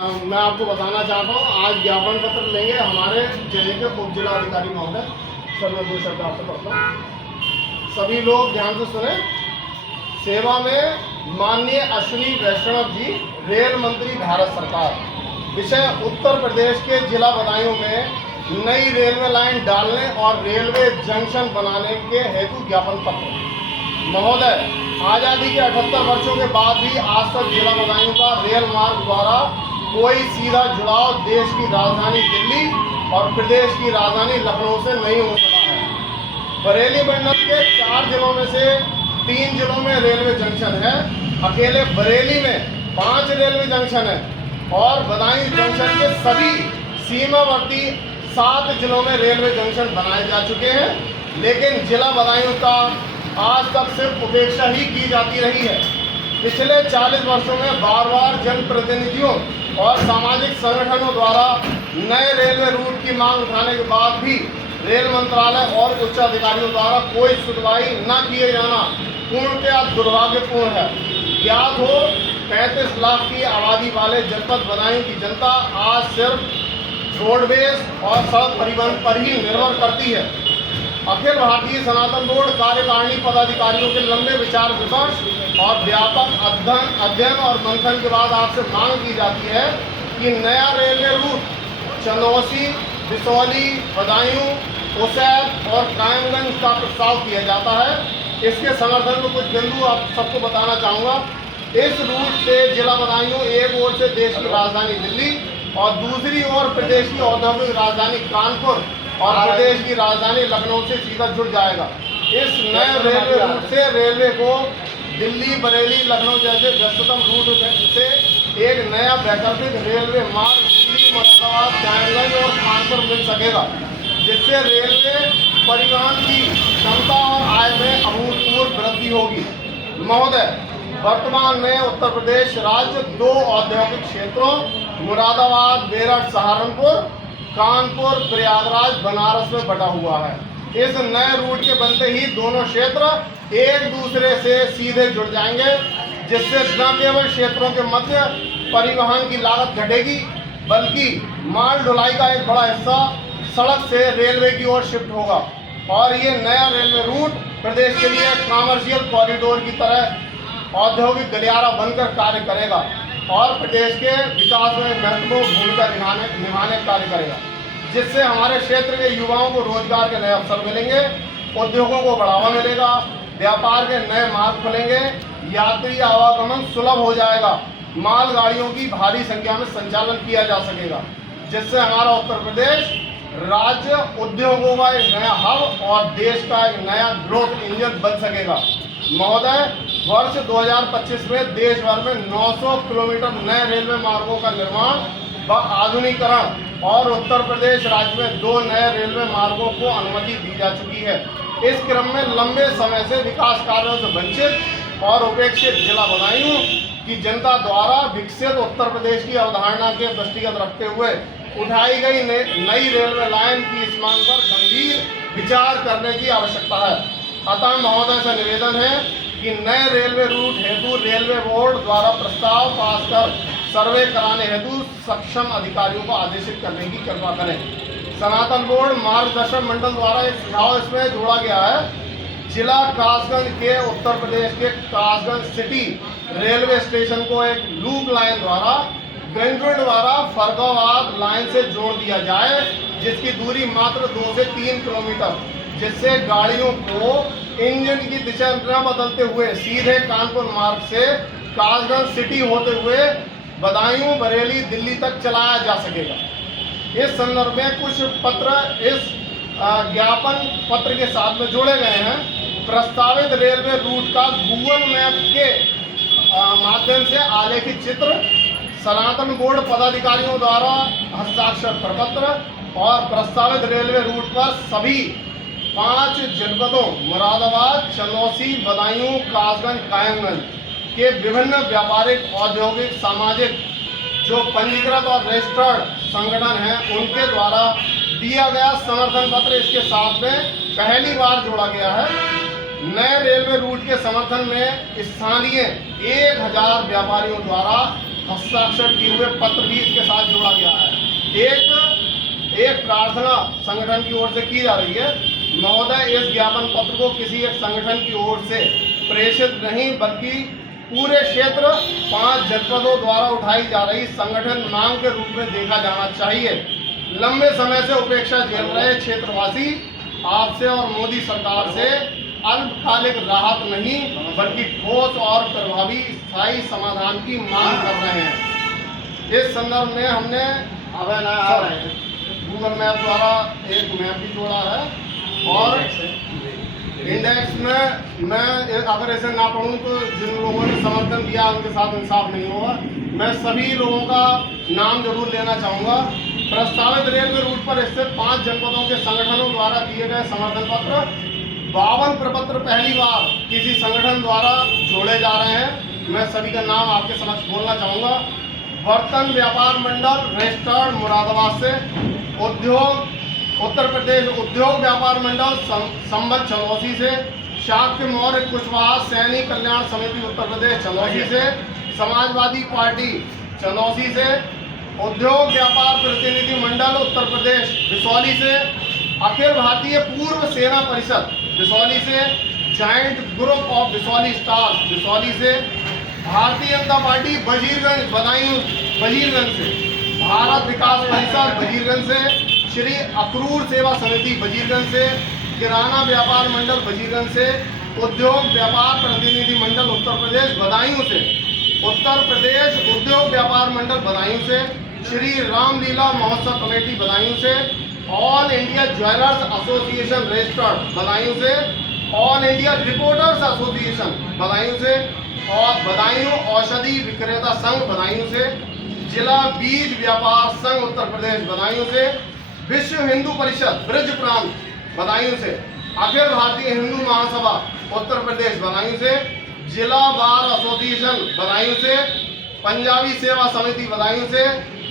मैं आपको बताना चाहता हूँ, आज ज्ञापन पत्र लेंगे हमारे जिले के उप जिला अधिकारी महोदय। सर मैं 2 शब्द आपसे पढ़ता हूँ, सभी लोग ध्यान से सुने। सेवा में माननीय अश्विनी वैष्णव जी, रेल मंत्री भारत सरकार। विषय उत्तर प्रदेश के जिला बदायूं में नई रेलवे लाइन डालने और रेलवे जंक्शन बनाने के हेतु ज्ञापन पत्र। महोदय, आज़ादी के 78 वर्षों के बाद भी आज तक जिला बदायूं का रेल मार्ग द्वारा कोई सीधा जुड़ाव देश की राजधानी दिल्ली और प्रदेश की राजधानी लखनऊ से नहीं हो सका है। बरेली मंडल के 4 जिलों में से 3 जिलों में रेलवे जंक्शन है। अकेले बरेली में 5 रेलवे जंक्शन है और बदायूं जंक्शन के सभी सीमावर्ती 7 जिलों में रेलवे जंक्शन बनाए जा चुके हैं, लेकिन जिला बदायूं का आज तक सिर्फ उपेक्षा ही की जाती रही है। पिछले 40 वर्षों में बार बार जनप्रतिनिधियों और सामाजिक संगठनों द्वारा नए रेलवे रूट की मांग उठाने के बाद भी रेल मंत्रालय और उच्च अधिकारियों द्वारा कोई सुनवाई न किए जाना पूर्णतया दुर्भाग्यपूर्ण है। ज्ञात हो, 35 लाख की आबादी वाले जनपद बदायूं की जनता आज सिर्फ रोडवेज और सड़क परिवहन पर ही निर्भर करती है। अखिल भारतीय सनातन बोर्ड कार्यकारिणी पदाधिकारियों के लंबे विचार विमर्श और व्यापक अध्ययन और मंथन के बाद आपसे मांग की जाती है कि नया railway route Chandausi, Bisauli, Badaun, Usaid और कायमगंज का प्रस्ताव किया जाता है। इसके समर्थन में कुछ बिंदु आप सबको बताना चाहूँगा। इस रूट से जिला बदायूं एक ओर से देश की राजधानी दिल्ली और दूसरी ओर प्रदेश की औद्योगिक राजधानी कानपुर और प्रदेश की राजधानी लखनऊ से सीधा जुड़ जाएगा। इस नए रेलवे रूट से रेलवे को दिल्ली, बरेली, लखनऊ जैसे व्यस्ततम रूट से एक नया वैकल्पिक रेलवे मार्ग दिल्ली, मुरादाबाद, कायमगंज और कानपुर मिल सकेगा, जिससे रेलवे परिवहन की क्षमता और आय में अभूतपूर्व वृद्धि होगी। महोदय, वर्तमान में उत्तर प्रदेश राज्य 2 औद्योगिक क्षेत्रों मुरादाबाद, मेरठ, सहारनपुर, कानपुर, प्रयागराज, बनारस में बटा हुआ है। इस नए रूट के बनते ही दोनों क्षेत्र एक दूसरे से सीधे जुड़ जाएंगे, जिससे न केवल क्षेत्रों के मध्य परिवहन की लागत घटेगी, बल्कि माल ढुलाई का एक बड़ा हिस्सा सड़क से रेलवे की ओर शिफ्ट होगा और ये नया रेलवे रूट प्रदेश के लिए कॉमर्शियल कॉरिडोर की तरह औद्योगिक गलियारा बनकर कार्य करेगा और प्रदेश के विकास में महत्वपूर्ण भूमिका निभाने कार्य करेगा, जिससे हमारे क्षेत्र के युवाओं को रोजगार के नए अवसर मिलेंगे, उद्योगों को बढ़ावा मिलेगा, व्यापार के नए मार्ग खुलेंगे, यात्री आवागमन सुलभ हो जाएगा, माल गाड़ियों की भारी संख्या में संचालन किया जा सकेगा, जिससे हमारा उत्तर प्रदेश राज्य उद्योगों का एक नया हब और देश का एक नया ग्रोथ इंजन बन सकेगा। महोदय, वर्ष 2025 में देश भर में 900 किलोमीटर नए रेलवे मार्गों का निर्माण व आधुनिकीकरण और उत्तर प्रदेश राज्य में 2 नए रेलवे मार्गों को अनुमति दी जा चुकी है। इस क्रम में लंबे समय से विकास कार्यों से वंचित और उपेक्षित जिला बदायूं की जनता द्वारा विकसित उत्तर प्रदेश की अवधारणा के दृष्टिगत रखते हुए उठाई गई नई रेलवे लाइन की इस मांग पर गंभीर विचार करने की आवश्यकता है। अतः महोदय से निवेदन है कि नए रेलवे रूट हेतु रेलवे बोर्ड द्वारा प्रस्ताव पास कर सर्वे कराने हेतु सक्षम अधिकारियों को आदेशित करने की कृपा करें। सनातन बोर्ड मार्गदर्शन मंडल द्वारा एक सुझाव इसमें जोड़ा गया है। जिला कासगंज के उत्तर प्रदेश के कासगंज सिटी रेलवे स्टेशन को एक लूप लाइन द्वारा बेंगलुरु द्वारा फरगाबाद लाइन से जोड़ दिया जाए, जिसकी दूरी मात्र 2 से 3 किलोमीटर, जिससे गाड़ियों को इंजन की दिशा न बदलते हुए सीधे कानपुर मार्ग से कासगंज सिटी होते हुए बदायूं, बरेली, दिल्ली तक चलाया जा सकेगा। इस संदर्भ में कुछ पत्र इस ज्ञापन पत्र के साथ में जोड़े गए हैं। प्रस्तावित रेलवे रूट का गूगल मैप के माध्यम से आलेखित चित्र, सनातन बोर्ड पदाधिकारियों द्वारा हस्ताक्षर प्रपत्र और प्रस्तावित रेलवे रूट पर सभी 5 जनपदों मुरादाबाद, चंदौसी, बदायूं, कासगंज, कायमगंज के विभिन्न व्यापारिक, औद्योगिक, सामाजिक जो पंजीकृत और रजिस्टर्ड संगठन हैं उनके द्वारा दिया गया समर्थन पत्र इसके साथ में पहली बार जोड़ा गया है। नए रेलवे रूट के समर्थन में स्थानीय 1000 व्यापारियों द्वारा हस्ताक्षर किए हुए पत्र भी इसके साथ जोड़ा गया है। एक प्रार्थना संगठन की ओर से की जा रही है, महोदय इस ज्ञापन पत्र को किसी एक संगठन की ओर से प्रेषित नहीं बल्कि पूरे क्षेत्र 5 जनपदों द्वारा उठाई जा रही संगठन मांग के रूप में देखा जाना चाहिए। लंबे समय से उपेक्षा झेल रहे क्षेत्रवासी आपसे और मोदी सरकार से अल्पकालिक राहत नहीं बल्कि ठोस और प्रभावी स्थायी समाधान की मांग कर रहे हैं। इस संदर्भ में हमने गूगल मैप द्वारा एक मैप भी जोड़ा है और इंडेक्स में मैं अगर ऐसे ना पढ़ूं तो जिन लोगों ने समर्थन दिया उनके साथ इंसाफ नहीं होगा। मैं सभी लोगों का नाम जरूर लेना चाहूँगा। प्रस्तावित रेलवे रूट पर स्थित 5 जनपदों के संगठनों द्वारा दिए गए समर्थन पत्र 52 प्रपत्र पहली बार किसी संगठन द्वारा जोड़े जा रहे हैं। मैं सभी का नाम आपके समक्ष बोलना चाहूँगा। बर्तन व्यापार मंडल रजिस्टर्ड मुरादाबाद से, उद्योग उत्तर प्रदेश उद्योग व्यापार मंडल संबल चंदौसी से, शाक्य मौर्य कुशवाहा सैनिक कल्याण समिति उत्तर प्रदेश चंदौसी से, समाजवादी पार्टी चंदौसी से, उद्योग व्यापार प्रतिनिधि मंडल उत्तर प्रदेश बिसौली से, अखिल भारतीय पूर्व सेना परिषद बिसौली से, joint group of Bisauli staff Bisauli से, भारतीय जनता पार्टी वजीरगंज बदायूं वजीरगंज से, भारत विकास परिषद वजीरगंज से, श्री अक्रूर सेवा समिति वजीरगंज से, किराना व्यापार मंडल वजीरगंज से, उद्योग व्यापार प्रतिनिधि मंडल उत्तर प्रदेश बदायूं से, उत्तर प्रदेश उद्योग व्यापार मंडल बदायूं से, श्री रामलीला महोत्सव कमेटी बदायूं से, all India jewellers association registered Badaun से, all India reporters association Badaun से, और बदायूं औषधि विक्रेता संघ बदायूं से, जिला बीज व्यापार संघ उत्तर प्रदेश बदायूं से, विश्व हिंदू परिषद ब्रज प्रांत बदायूं से, अखिल भारतीय हिंदू महासभा उत्तर प्रदेश बदायूं से, जिला बार एसोसिएशन बदायूं से, पंजाबी सेवा समिति बदायूं से,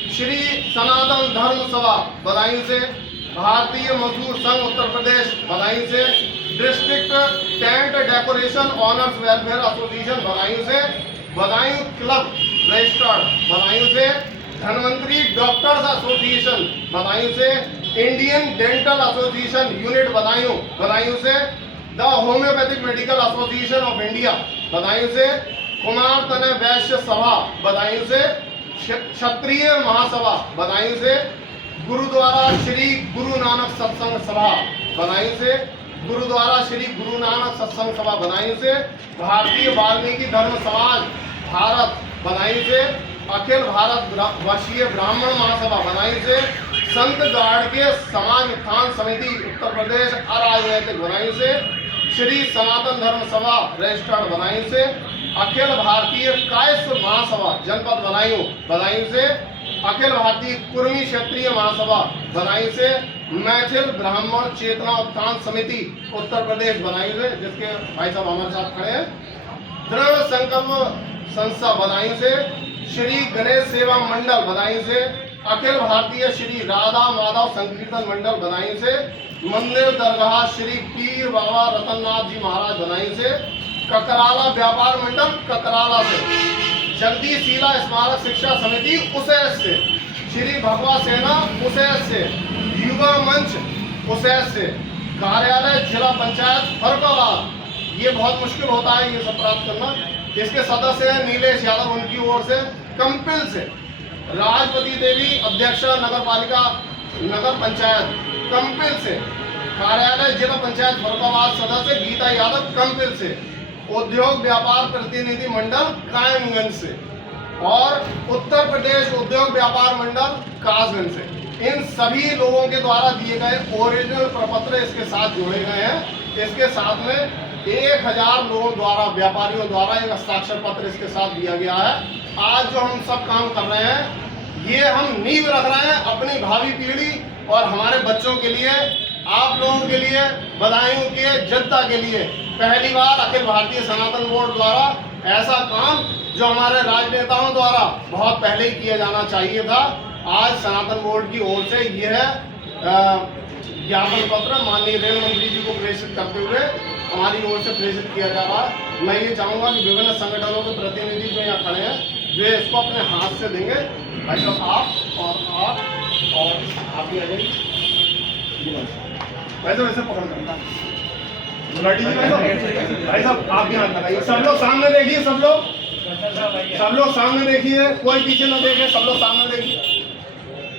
श्री सनातन धर्म सभा बदायूं से, भारतीय मजदूर संघ उत्तर प्रदेश बदायूं से, district tent decoration owners welfare association Badaun से, बदायूं क्लब रजिस्टर्ड बदायूं से, धनवंतरी डॉक्टर्स एसोसिएशन बदायूं से, Indian dental association unit Badaun से, the homoeopathic medical association of India Badaun से, कुमार तनय वैश्य सभा बदायूं से, क्षत्रिय महासभा बदायूं से, गुरुद्वारा श्री गुरु नानक सत्संग सभा बदायूं से, गुरुद्वारा श्री गुरु नानक सत्संग सभा बदायूं से, भारतीय वाल्मीकि धर्म समाज भारत बदायूं से, अखिल भारत वर्षीय ब्राह्मण महासभा बदायूं से, संत गार्ड के समाज उत्थान समिति उत्तर प्रदेश अराजनैतिक बदायूं से, श्री सनातन धर्म सभा रजिस्टर्ड बदायूं से, अखिल भारतीय कायस्थ महासभा जनपद बदायूं से, अखिल भारतीय कुर्मी क्षत्रिय महासभा बदायूं से, मैथिल ब्राह्मण चेतना उत्थान समिति उत्तर प्रदेश बदायूं से, जिसके भाई साहब हमारे साथ खड़े हैं, दृढ़ संकल्प संस्था बदायूं से, श्री गणेश सेवा मंडल बदायूं से, अखिल भारतीय श्री राधा माधव संकीर्तन मंडल बदायूं से, मंदिर दरगाह श्री पीर बाबा रतननाथ जी महाराज बदायूं से, ककराला व्यापार मंडल ककराला से, जगदीश शीला स्मारक शिक्षा समिति उसैस से, श्री भगवा सेना उसैस से, युवा मंच उसैस से, कार्यालय जिला पंचायत फरुखाबाद। ये बहुत मुश्किल होता है ये सब प्राप्त करना। इसके सदस्य हैं नीलेश यादव, उनकी ओर से कंपिल से, राजपति देवी अध्यक्षा नगर पालिका नगर पंचायत कंपिल से, कार्यालय जिला पंचायत फरुखाबाद सदस्य गीता यादव कंपिल से, उद्योग व्यापार प्रतिनिधि मंडल कायमगंज से, और उत्तर प्रदेश उद्योग व्यापार मंडल कासगंज से। इन सभी लोगों के द्वारा दिए गए ओरिजिनल प्रपत्र इसके साथ जोड़े गए हैं। इसके साथ में 1000 लोगों द्वारा व्यापारियों द्वारा एक हस्ताक्षर पत्र इसके साथ दिया गया है। आज जो हम सब काम कर रहे हैं ये हम नींव रख रहे हैं अपनी भावी पीढ़ी और हमारे बच्चों के लिए, आप लोगों के लिए, बदायूं के जनता के लिए। पहली बार अखिल भारतीय सनातन बोर्ड द्वारा ऐसा काम जो हमारे राजनेताओं द्वारा बहुत पहले ही किया जाना चाहिए था, आज सनातन बोर्ड की ओर से यह ज्ञापन पत्र माननीय रेल मंत्री जी को प्रेषित करते हुए हमारी ओर से प्रेषित किया जा रहा है। मैं ये चाहूँगा कि विभिन्न संगठनों के प्रतिनिधि जो यहाँ खड़े हैं वे इसको अपने हाथ से देंगे। भाई साहब आप और आप भी आ जाइए। भाई साहब ऐसे पकड़ करता गुलाटी जी। भाई साहब आप भी हाथ लगाइए। सब लोग सामने देखिए, सब लोग सामने देखिए, कोई पीछे ना देखे, सब लोग सामने देखिए।